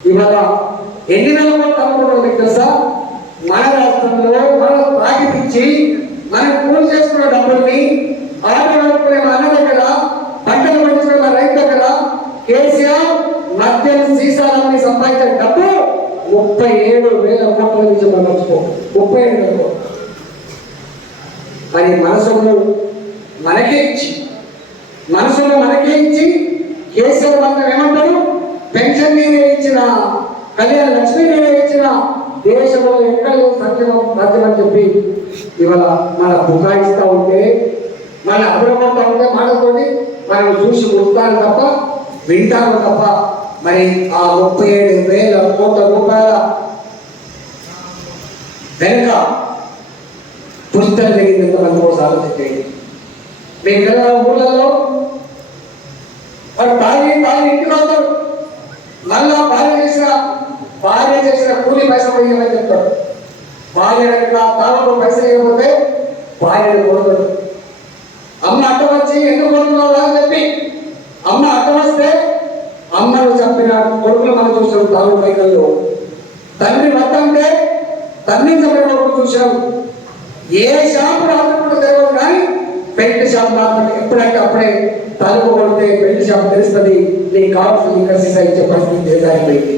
ఇవాళ ఎన్ని వేల కోట్లు మీకు తెలుసా? మన రాష్ట్రంలో మనం తాగిపించి మనం కూలి చేసుకున్న డబ్బుల్ని ఆట నడుపుకునే మన దగ్గర పంటలు పండించుకునే మన రైతు దగ్గర కేసీఆర్ మద్యం సీసాలన్నీ సంపాదించిన డబ్బు ముప్పై ఏడు వేల కోట్ల నుంచి మనం ముప్పై ఏడు వేల కోట్లు. మరి మనసులు మనకే ఇచ్చి మనసులో మనకే ఇచ్చి కేసీఆర్ మనం ఏమంటారు? పెన్షన్ నేనే ఇచ్చిన కళ్యాణ లక్ష్మి నేనే ఇచ్చిన దేశంలో ఎక్కడ లేని సంక్షేమం రాజ్యం చెప్పి ఇవాళ మన బుకాయిస్తూ ఉంటే మన అభివృద్ధి ఉంటే మాటతోటి మనం చూసి ఉంటాను తప్ప వింటాము తప్ప మరి ఆ ముప్పై ఏడు వేల కోట్ల రూపాయల వెనుక పుస్తకం జరిగింది ఎంతమంది కోసం ఆలోచించండి మీ పిల్లల ఊళ్ళలో వాడు తాగి తాగి ఇంటికి మళ్ళా భార్య చేసిన భార్య చేసిన కూలి పైసలు వేయమని చెప్తాడు. భార్య కనుక పైసలు వేయకపోతే భార్యను కొడుతాడు. అమ్మ అడ్డ వచ్చి ఎందుకు కొడుతున్నావు అని చెప్పి అమ్మ అడ్డ వస్తే అమ్మను చంపిన కొడుకులు మనం చూసాం తాళం పైకల్లో తండ్రి వద్దంటే తండ్రిని చంపిన కొడుకు చూసాం ఏ షాపు రాత్రి తెరవదు పెయింట్ షాప్ మాత్రం ఎప్పుడంటే అప్పుడే తలుపు కొడితే పెయింట్ షాప్ తెలుస్తుంది నీకు కావాల్సిన ఇంకా ఇచ్చే పరిస్థితి ఎదురైపోయింది